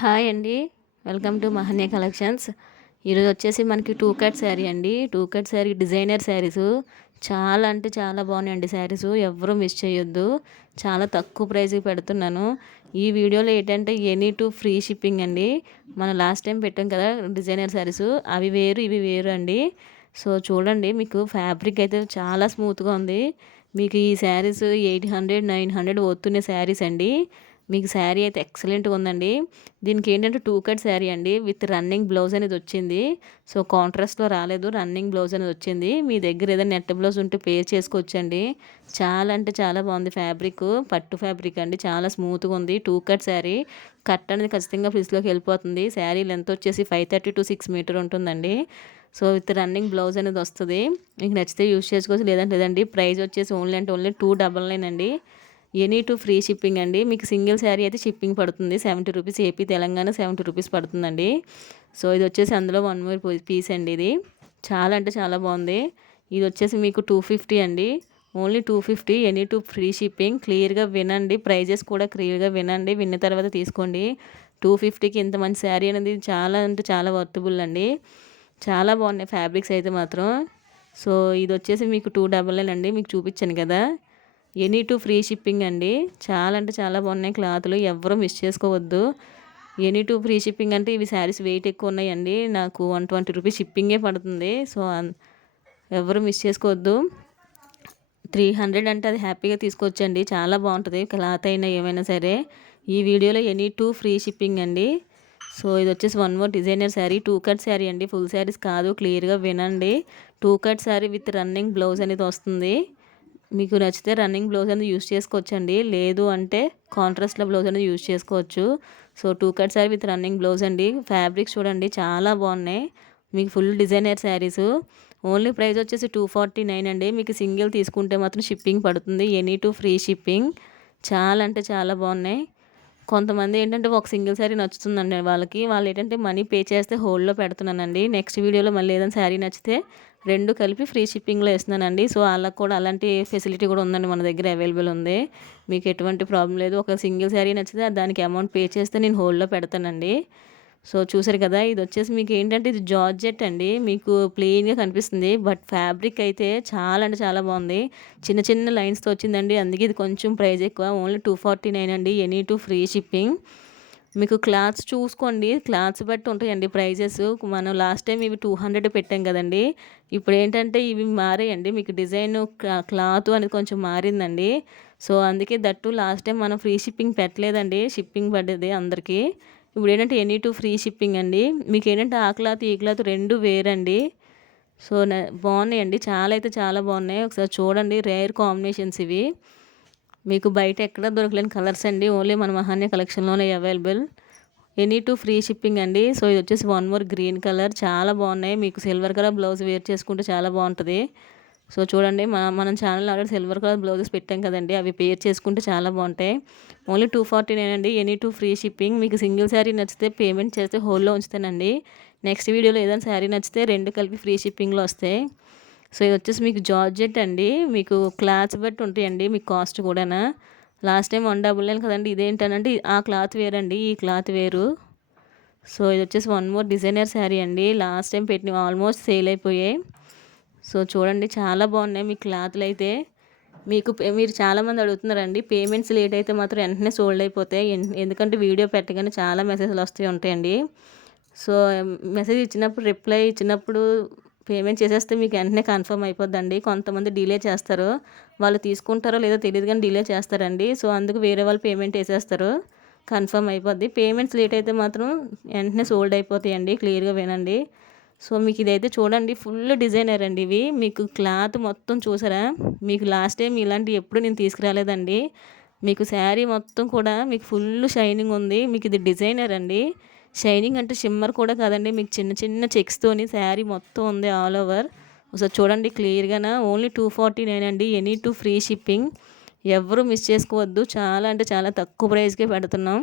Hi అండి. Welcome to Mahanya collections ఈరోజు వచ్చేసి మనకి టూ కట్ శారీ అండి. Two cut sari designer saris చాలా అంటే చాలా బాగున్నాయండి శారీస్ ఎవరు మిస్ చేయొద్దు. చాలా తక్కువ ప్రైస్కి పెడుతున్నాను. ఈ వీడియోలో ఏంటంటే ఎనీ టు ఫ్రీ షిప్పింగ్ అండి. మనం లాస్ట్ టైం పెట్టాం కదా డిజైనర్ శారీస్ అవి వేరు ఇవి వేరు అండి. సో చూడండి మీకు ఫ్యాబ్రిక్ అయితే చాలా స్మూత్గా ఉంది. మీకు ఈ saris eight hundred nine hundred వస్తున్న శారీస్ అండి. మీకు శారీ అయితే ఎక్సలెంట్గా ఉందండి. దీనికి ఏంటంటే టూ కట్ శారీ అండి. విత్ రన్నింగ్ బ్లౌజ్ అనేది వచ్చింది. సో కాంట్రాస్ట్లో రాలేదు. రన్నింగ్ బ్లౌజ్ అనేది వచ్చింది. మీ దగ్గర ఏదైనా నెట్ బ్లౌజ్ ఉంటే పేర్ చేసుకోవచ్చండి. చాలా అంటే చాలా బాగుంది ఫ్యాబ్రిక్. పట్టు ఫ్యాబ్రిక్ అండి. చాలా స్మూత్గా ఉంది. Two cut sari. కట్ అనేది ఖచ్చితంగా ఫ్రిడ్జ్లోకి వెళ్ళిపోతుంది. శారీ లెంత్ వచ్చేసి five thirty to six metre ఉంటుందండి. సో విత్ రన్నింగ్ బ్లౌజ్ అనేది వస్తుంది. మీకు నచ్చితే యూస్ చేసుకోవచ్చు. లేదంటే లేదండి. ప్రైస్ వచ్చేసి ఓన్లీ అంటే ఓన్లీ టూ డబల్ నైన్ అండి. ఎనీ టు ఫ్రీ షిప్పింగ్ అండి. మీకు సింగిల్ శారీ అయితే షిప్పింగ్ పడుతుంది. Seventy rupees AP Telangana seventy rupees పడుతుందండి. సో ఇది వచ్చేసి అందులో వన్ మోర్ పీస్ అండి ఇది. చాలా అంటే చాలా బాగుంది. ఇది వచ్చేసి మీకు టూ ఫిఫ్టీ అండి. Only two fifty any two free shipping. క్లియర్గా వినండి. ప్రైజెస్ కూడా క్లియర్గా వినండి. విన్న తర్వాత తీసుకోండి. టూ ఫిఫ్టీకి ఇంత మంచి శారీ అనేది చాలా అంటే చాలా వర్తబుల్ అండి. చాలా బాగున్నాయి ఫ్యాబ్రిక్స్ అయితే మాత్రం. సో ఇది వచ్చేసి మీకు టూ డబల్ నైన్ అండి. మీకు చూపించాను కదా. ఎనీ టు ఫ్రీ షిప్పింగ్ అండి. చాలా అంటే చాలా బాగున్నాయి క్లాత్లు ఎవరు మిస్ చేసుకోవద్దు. ఎనీ టూ ఫ్రీ షిప్పింగ్ అంటే ఇవి శారీస్ వెయిట్ ఎక్కువ ఉన్నాయండి. నాకు వన్ ట్వంటీ రూపీస్ షిప్పింగే పడుతుంది. సో ఎవరు మిస్ చేసుకోవద్దు. త్రీ హండ్రెడ్ అంటే అది హ్యాపీగా తీసుకొచ్చండి చాలా బాగుంటుంది. క్లాత్ అయినా ఏమైనా సరే. ఈ వీడియోలో ఎనీ టూ ఫ్రీ షిప్పింగ్ అండి. సో ఇది వచ్చేసి one more designer sari. Two cut sari అండి. ఫుల్ శారీస్ కాదు. క్లియర్గా వినండి. Two cut sari with running blouse అనేది వస్తుంది. మీకు నచ్చితే రన్నింగ్ బ్లౌజ్ అనేది యూస్ చేసుకోవచ్చండి. లేదు అంటే కాంట్రాస్ట్లో బ్లౌజ్ అనేది యూస్ చేసుకోవచ్చు. So two cut sari with running blouse అండి. ఫ్యాబ్రిక్స్ చూడండి చాలా బాగున్నాయి. మీకు full designer saris only price వచ్చేసి టూ ఫార్టీ నైన్ అండి. మీకు సింగిల్ తీసుకుంటే మాత్రం షిప్పింగ్ పడుతుంది. Any two free shipping. చాలా అంటే చాలా బాగున్నాయి. కొంతమంది ఏంటంటే ఒక సింగిల్ శారీ నచ్చుతుందండి వాళ్ళకి. వాళ్ళు ఏంటంటే మనీ పే చేస్తే హోల్డ్లో పెడుతున్నానండి. నెక్స్ట్ వీడియోలో మళ్ళీ ఏదైనా శారీ నచ్చితే రెండు కలిపి ఫ్రీ షిప్పింగ్లో ఇస్తున్నానండి సో వాళ్ళకి కూడా అలాంటి ఫెసిలిటీ కూడా ఉందండి మన దగ్గర అవైలబుల్ ఉంది. మీకు ఎటువంటి ప్రాబ్లం లేదు. ఒక సింగిల్ శారీ నచ్చితే దానికి అమౌంట్ పే చేస్తే నేను హోల్డ్లో పెడతానండి. సో చూసారు కదా ఇది వచ్చేసి మీకు ఏంటంటే ఇది జార్జెట్ అండి. మీకు ప్లెయిన్గా కనిపిస్తుంది. బట్ ఫ్యాబ్రిక్ అయితే చాలా అంటే చాలా బాగుంది. చిన్న చిన్న లైన్స్తో వచ్చిందండి. అందుకే ఇది కొంచెం ప్రైస్ ఎక్కువ. ఓన్లీ టూ ఫార్టీ నైన్ అండి. Any two free shipping. మీకు క్లాత్స్ చూసుకోండి. క్లాత్స్ బట్టి ఉంటాయండి ప్రైజెస్. మనం లాస్ట్ టైం ఇవి టూ హండ్రెడ్ పెట్టాం కదండి. ఇప్పుడు ఏంటంటే ఇవి మారాయండి. మీకు డిజైన్ క్లాత్ అనేది కొంచెం మారిందండి. సో అందుకే దట్టు లాస్ట్ టైం మనం ఫ్రీ షిప్పింగ్ పెట్టలేదండి. షిప్పింగ్ పడ్డది అందరికీ. ఇప్పుడు ఏంటంటే ఎనీ టూ ఫ్రీ షిప్పింగ్ అండి. మీకు ఏంటంటే ఆ క్లాత్ ఈ క్లాత్ రెండు వేరండి. సో బాగున్నాయండి. చాలా అయితే చాలా బాగున్నాయి. ఒకసారి చూడండి రేర్ కాంబినేషన్స్ ఇవి. మీకు బయట ఎక్కడ దొరకలేని కలర్స్ అండి. ఓన్లీ మన Mahanya కలెక్షన్లోనే available. Any two free shipping అండి. సో ఇది వచ్చేసి వన్ మోర్ గ్రీన్ కలర్. చాలా బాగున్నాయి. మీకు సిల్వర్ కలర్ బ్లౌజ్ వేర్ చేసుకుంటే చాలా బాగుంటుంది. సో చూడండి మన మనం channel already silver colour blouses పెట్టాం కదండి అవి పేర్ చేసుకుంటే చాలా బాగుంటాయి. ఓన్లీ టూ ఫార్టీ నైన్ అండి ఎనీ టూ ఫ్రీ షిప్పింగ్ మీకు సింగిల్ శారీ నచ్చితే పేమెంట్ చేస్తే హోల్లో ఉంచుతానండి. నెక్స్ట్ వీడియోలో ఏదైనా శారీ నచ్చితే రెండు కలిపి ఫ్రీ షిప్పింగ్లో వస్తాయి. సో ఇది వచ్చేసి మీకు జార్జెట్ అండి మీకు క్లాత్స్ బట్టి ఉంటాయండి మీకు కాస్ట్ కూడానా. Last time one double nine కదండి ఇదేంటనంటే ఆ క్లాత్ వేరండి ఈ క్లాత్ వేరు. సో ఇది వచ్చేసి వన్ మోర్ డిజైనర్ శారీ అండి లాస్ట్ టైం పెట్టిన ఆల్మోస్ట్ సేల్ అయిపోయాయి. సో చూడండి చాలా బాగున్నాయి మీ క్లాత్లు అయితే. మీకు మీరు చాలామంది అడుగుతున్నారండి పేమెంట్స్ లేట్ అయితే మాత్రం వెంటనే సోల్డ్ అయిపోతాయి. ఎందుకంటే వీడియో పెట్టగానే చాలా మెసేజ్లు వస్తూ ఉంటాయండి. సో మెసేజ్ ఇచ్చినప్పుడు రిప్లై ఇచ్చినప్పుడు పేమెంట్ చేసేస్తే మీకు వెంటనే కన్ఫర్మ్ అయిపోద్దండి. కొంతమంది డిలే చేస్తారు. వాళ్ళు తీసుకుంటారో లేదో తెలియదు కానీ డిలే చేస్తారండి. సో అందుకు వేరే వాళ్ళు పేమెంట్ వేసేస్తారు. కన్ఫర్మ్ అయిపోద్ది. పేమెంట్స్ లేట్ అయితే మాత్రం వెంటనే సోల్డ్ అయిపోతాయండి. క్లియర్గా వినండి. సో మీకు ఇదైతే చూడండి ఫుల్ డిజైనర్ అండి ఇవి. మీకు క్లాత్ మొత్తం చూసారా? మీకు లాస్ట్ టైం ఇలాంటివి ఎప్పుడు నేను తీసుకురాలేదండి. మీకు శారీ మొత్తం కూడా మీకు ఫుల్ షైనింగ్ ఉంది. మీకు ఇది డిజైనర్ అండి. షైనింగ్ అంటే షిమ్మర్ కూడా కాదండి మీకు చిన్న చిన్న చెక్స్తోని శారీ మొత్తం ఉంది ఆల్ ఓవర్. ఒకసారి చూడండి క్లియర్గానా? ఓన్లీ టూ ఫార్టీ నైన్ అండి ఎనీ టూ ఫ్రీ షిప్పింగ్. ఎవరు మిస్ చేసుకోవద్దు. చాలా అంటే చాలా తక్కువ ప్రైస్కే పెడుతున్నాం.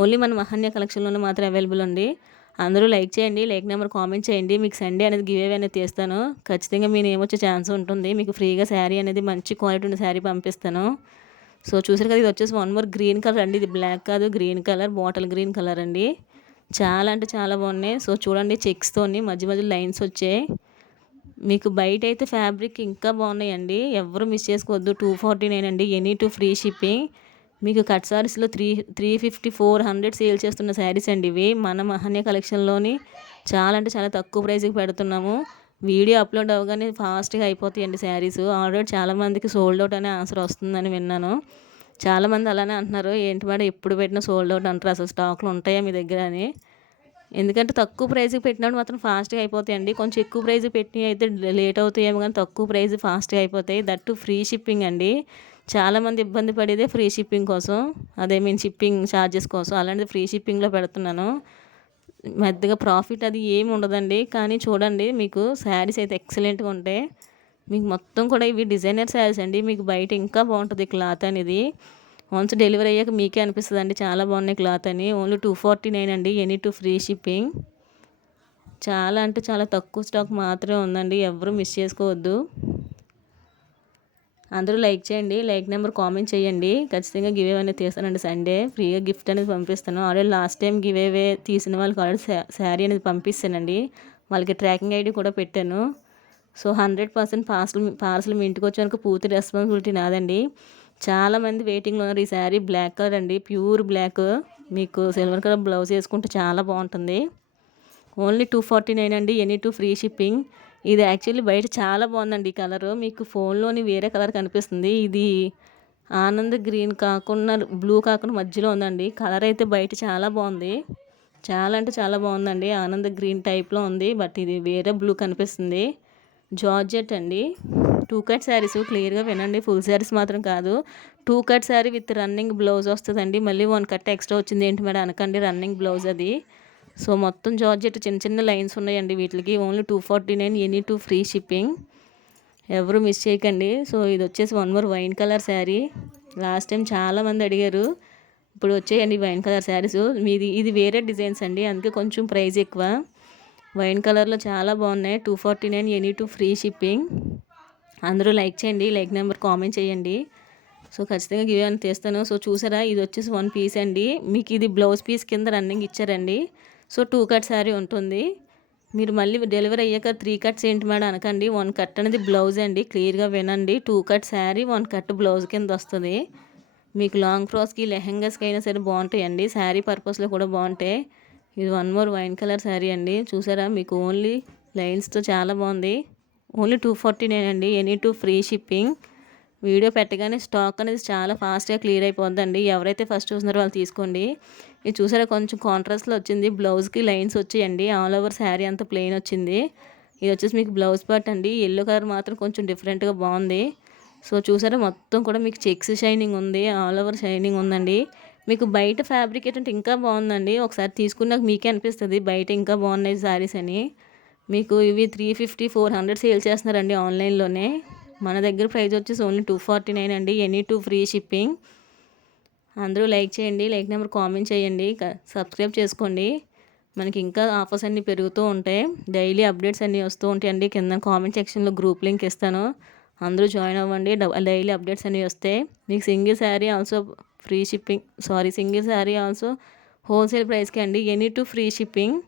ఓన్లీ మన మహన్య కలెక్షన్లోనే మాత్రం అవైలబుల్ ఉంది అందరూ లైక్ చేయండి లైక్ నెంబర్ కామెంట్ చేయండి. మీకు సండే అనేది గివ్ అవే అనేది తీస్తాను. ఖచ్చితంగా మీ నేమ్ వచ్చే ఛాన్స్ ఉంటుంది. మీకు ఫ్రీగా శారీ అనేది మంచి క్వాలిటీ ఉన్న శారీ పంపిస్తాను. సో చూసారు కదా ఇది వచ్చేసి వన్ మోర్ గ్రీన్ కలర్ అండి. ఇది బ్లాక్ కాదు green colour bottle green colour అండి. చాలా అంటే చాలా బాగున్నాయి. సో చూడండి చెక్స్తోని మధ్య మధ్య లైన్స్ వచ్చాయి. మీకు బయట అయితే ఫ్యాబ్రిక్ ఇంకా బాగున్నాయండి. ఎవరు మిస్ చేసుకోవద్దు. టూ ఫార్టీ నైన్ అండి. ఎనీ టూ ఫ్రీ షిప్పింగ్ మీకు cut సారీస్లో three three fifty four hundred sale చేస్తున్న శారీస్ అండి ఇవి. మన మహన్య కలెక్షన్లోని చాలా అంటే చాలా తక్కువ ప్రైస్కి పెడుతున్నాము. వీడియో అప్లోడ్ అవ్వగానే ఫాస్ట్గా అయిపోతాయండి శారీస్ ఆల్రెడీ చాలామందికి సోల్డ్ అవుట్ అనే ఆన్సర్ వస్తుందని విన్నాను. చాలామంది అలానే అంటున్నారు. ఏంటి మేడం ఎప్పుడు పెట్టినా సోల్డ్ అవుట్ అంటారు. అసలు స్టాక్లు ఉంటాయా మీ దగ్గర అని. ఎందుకంటే తక్కువ ప్రైస్కి పెట్టినప్పుడు మాత్రం ఫాస్ట్గా అయిపోతాయండి. కొంచెం ఎక్కువ ప్రైస్ పెట్టి అయితే లేట్ అవుతాయేమో కానీ తక్కువ ప్రైస్ ఫాస్ట్గా అయిపోతాయి. దట్టు ఫ్రీ షిప్పింగ్ అండి. చాలామంది ఇబ్బంది పడేదే ఫ్రీ షిప్పింగ్ కోసం. అదే మీన్ షిప్పింగ్ ఛార్జెస్ కోసం. అలాంటిది ఫ్రీ షిప్పింగ్లో పెడుతున్నాను. మెద్దగా ప్రాఫిట్ అది ఏమి ఉండదండి. కానీ చూడండి మీకు శారీస్ అయితే ఎక్సలెంట్గా ఉంటాయి. మీకు మొత్తం కూడా ఇవి డిజైనర్ శారీస్ అండి. మీకు బయట ఇంకా బాగుంటుంది క్లాత్ అనేది. వన్స్ డెలివరీ అయ్యాక మీకే అనిపిస్తుంది అండి చాలా బాగున్నాయి క్లాత్ అని. ఓన్లీ టూ ఫార్టీ నైన్ అండి. Any two free shipping. చాలా అంటే చాలా తక్కువ స్టాక్ మాత్రమే ఉందండి. ఎవరు మిస్ చేసుకోవద్దు. అందరూ లైక్ చేయండి లైక్ నెంబర్ కామెంట్ చేయండి. ఖచ్చితంగా గివ్ అవే అనేది తీస్తానండి సండే ఫ్రీగా గిఫ్ట్ అనేది పంపిస్తాను. Already last time give away తీసిన వాళ్ళకి ఆల్రెడీ శారీ అనేది పంపిస్తానండి. వాళ్ళకి ట్రాకింగ్ ఐడి కూడా పెట్టాను. So hundred percent parcel parcel మీ ఇంటికి వచ్చాక పూర్తి రెస్పాన్సిబిలిటీ నాదండి. చాలామంది వెయిటింగ్లో ఉన్నారు. ఈ శారీ బ్లాక్ కలర్ అండి. ప్యూర్ బ్లాక్ మీకు సిల్వర్ కలర్ బ్లౌజ్ వేసుకుంటే చాలా బాగుంటుంది. ఓన్లీ టూ ఫార్టీ నైన్ అండి. ఎనీ టూ ఫ్రీ షిప్పింగ్ ఇది యాక్చువల్లీ బయట చాలా బాగుందండి ఈ కలరు. మీకు ఫోన్లోని వేరే కలర్ కనిపిస్తుంది. ఇది ఆనంద్ గ్రీన్ కాకుండా బ్లూ కాకుండా మధ్యలో ఉందండి. కలర్ అయితే బయట చాలా బాగుంది. చాలా అంటే చాలా బాగుందండి. ఆనంద్ గ్రీన్ టైప్లో ఉంది బట్ ఇది వేరే బ్లూ కనిపిస్తుంది. జార్జెట్ అండి. టూ కట్ శారీస్ క్లియర్గా వినండి. ఫుల్ శారీస్ మాత్రం కాదు. Two cut sari with running blouse వస్తుందండి. మళ్ళీ వన్ కట్ ఎక్స్ట్రా వచ్చింది ఏంటి మేడం? అనకండి రన్నింగ్ బ్లౌజ్ అది. సో మొత్తం జార్జెట్ చిన్న చిన్న లైన్స్ ఉన్నాయండి వీటికి. Only two forty nine any two free shipping. ఎవరు మిస్ చేయకండి. సో ఇది వచ్చేసి one more wine colour sari. Last time చాలామంది అడిగారు ఇప్పుడు వచ్చేయండి వైన్ కలర్ శారీస్. మీది ఇది వేరే డిజైన్స్ అండి. అందుకే కొంచెం ప్రైస్ ఎక్కువ. వైన్ కలర్లో చాలా బాగున్నాయి. Two forty nine any two free shipping. అందరూ లైక్ చేయండి లైక్ నెంబర్ కామెంట్ చేయండి. సో ఖచ్చితంగా గివ్ అని తీస్తాను. సో చూసారా ఇది వచ్చేసి వన్ పీస్ అండి. మీకు ఇది బ్లౌజ్ పీస్ కింద రన్నింగ్ ఇచ్చారండి. సో టూ కట్ శారీ ఉంటుంది. మీరు మళ్ళీ డెలివరీ అయ్యాక త్రీ కట్స్ ఏంటి మేడం అనకండి. వన్ కట్ అనేది బ్లౌజ్ అండి. క్లియర్గా వినండి. Two cut sari one cut blouse కింద వస్తుంది. మీకు లాంగ్ ఫ్రాక్స్కి లెహెంగాస్కి అయినా సరే బాగుంటాయండి. శారీ పర్పస్లో కూడా బాగుంటాయి. ఇది one more wine colour sari అండి. చూసారా? మీకు ఓన్లీ లైన్స్తో చాలా బాగుంది. ఓన్లీ టూ ఫార్టీ నైన్ అండి. Any two free shipping. Video పెట్టగానే స్టాక్ అనేది చాలా ఫాస్ట్గా క్లియర్ అయిపోద్దండి. ఎవరైతే ఫస్ట్ చూస్తున్నారో వాళ్ళు తీసుకోండి. ఇది చూసారా కొంచెం కాంట్రాస్ట్లో వచ్చింది. బ్లౌజ్కి లైన్స్ వచ్చాయండి. ఆల్ ఓవర్ శారీ అంతా ప్లెయిన్ వచ్చింది. ఇది వచ్చేసి మీకు బ్లౌజ్ పార్ట్ అండి. ఎల్లో కలర్ మాత్రం కొంచెం డిఫరెంట్గా బాగుంది. సో చూసారా మొత్తం కూడా మీకు చెక్స్ షైనింగ్ ఉంది. ఆల్ ఓవర్ షైనింగ్ ఉందండి. మీకు బయట ఫ్యాబ్రిక్ ఏంటంటే ఇంకా బాగుందండి. ఒకసారి తీసుకున్నాక మీకే అనిపిస్తుంది. బయట ఇంకా బాగున్నాయి శారీస్ అని. మీకు ఇవి three fifty four hundred sale చేస్తున్నారండి ఆన్లైన్లోనే మన దగ్గర ప్రైస్ వచ్చేసి ఓన్లీ టూ ఫార్టీ నైన్ అండి. ఎనీ టూ ఫ్రీ షిప్పింగ్ అందరూ లైక్ చేయండి లైక్ నెంబర్ కామెంట్ చేయండి సబ్స్క్రైబ్ చేసుకోండి. మనకి ఇంకా ఆఫర్స్ అన్నీ పెరుగుతూ ఉంటాయి డైలీ అప్డేట్స్ అన్నీ వస్తూ ఉంటాయండి. కింద కామెంట్ సెక్షన్లో గ్రూప్ లింక్ ఇస్తాను. అందరూ జాయిన్ అవ్వండి డైలీ అప్డేట్స్ అన్నీ వస్తాయి మీకు single sari also free shipping sorry single sari also wholesale ప్రైస్కి అండి. Any two free shipping.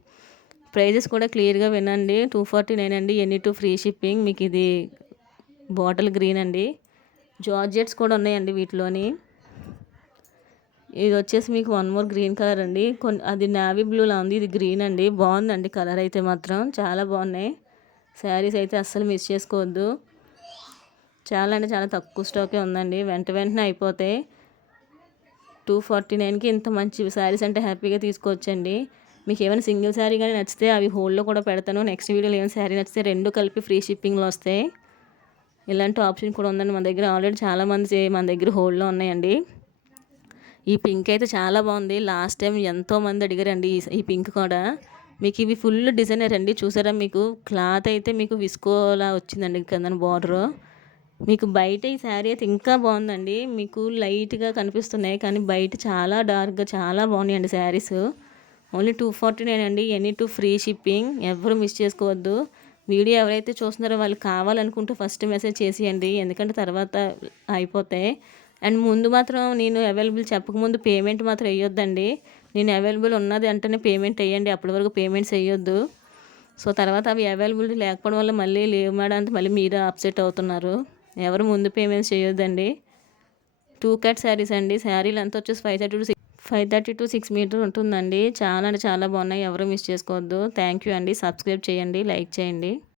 Prices కూడా క్లియర్గా వినండి. టూ ఫార్టీ నైన్ అండి. Any two free shipping. మీకు ఇది బాటిల్ గ్రీన్ అండి. జార్జెట్స్ కూడా ఉన్నాయండి వీటిలోని. ఇది వచ్చేసి మీకు వన్ మోర్ గ్రీన్ కలర్ అండి. కొన్ని అది నావీ బ్లూలా ఉంది. ఇది గ్రీన్ అండి. బాగుందండి కలర్ అయితే మాత్రం. చాలా బాగున్నాయి. శారీస్ అయితే అస్సలు మిస్ చేసుకోవద్దు. చాలా అంటే చాలా తక్కువ స్టాకే ఉందండి. వెంట వెంటనే అయిపోతాయి టూ ఫార్టీ నైన్కి ఇంత మంచి శారీస్ అంటే హ్యాపీగా తీసుకోవచ్చండి. మీకు ఏమైనా సింగిల్ శారీ కానీ నచ్చితే అవి హోల్డ్లో కూడా పెడతాను. నెక్స్ట్ వీడియోలో ఏమైనా శారీ నచ్చితే రెండు కలిపి ఫ్రీ షిప్పింగ్లో వస్తాయి. ఇలాంటి ఆప్షన్ కూడా ఉందండి. మన దగ్గర ఆల్రెడీ చాలామంది మన దగ్గర హోల్డ్లో ఉన్నాయండి. ఈ పింక్ అయితే చాలా బాగుంది. లాస్ట్ టైం ఎంతోమంది అడిగారండి ఈ పింక్ కూడా. మీకు ఇవి ఫుల్ డిజైనర్ అండి చూసారా మీకు? క్లాత్ అయితే మీకు విసుకోలా వచ్చిందండి కదండి బార్డర్ మీకు బయట ఈ శారీ అయితే ఇంకా బాగుందండి. మీకు లైట్గా కనిపిస్తున్నాయి. కానీ బయట చాలా డార్క్గా చాలా బాగున్నాయండి saris only two forty nine అండి. ఎనీ టూ ఫ్రీ షిప్పింగ్ ఎవరు మిస్ చేసుకోవద్దు. వీడియో ఎవరైతే చూస్తున్నారో వాళ్ళు కావాలనుకుంటే ఫస్ట్ మెసేజ్ చేసేయండి. ఎందుకంటే తర్వాత అయిపోతాయి. అండ్ ముందు మాత్రం నేను అవైలబుల్ చెప్పకముందు పేమెంట్ మాత్రం వేయొద్దండి. నేను అవైలబుల్ ఉన్నది అంటేనే పేమెంట్ వేయండి. అప్పటి వరకు పేమెంట్స్ వేయొద్దు. సో తర్వాత అవి అవైలబిలిటీ లేకపోవడం వల్ల మళ్ళీ లేవు మేడం అంటే మళ్ళీ మీరే అప్సెట్ అవుతున్నారు. ఎవరు ముందు పేమెంట్స్ చేయొద్దండి టూ కట్ శారీస్ అండి. శారీ ఎంత వచ్చేసి five thirty to six five thirty to six metre ఉంటుందండి. చాలా అంటే చాలా బాగున్నాయి. ఎవరు మిస్ చేసుకోవద్దు. థ్యాంక్ యూ అండి. సబ్స్క్రైబ్ చేయండి. లైక్ చేయండి.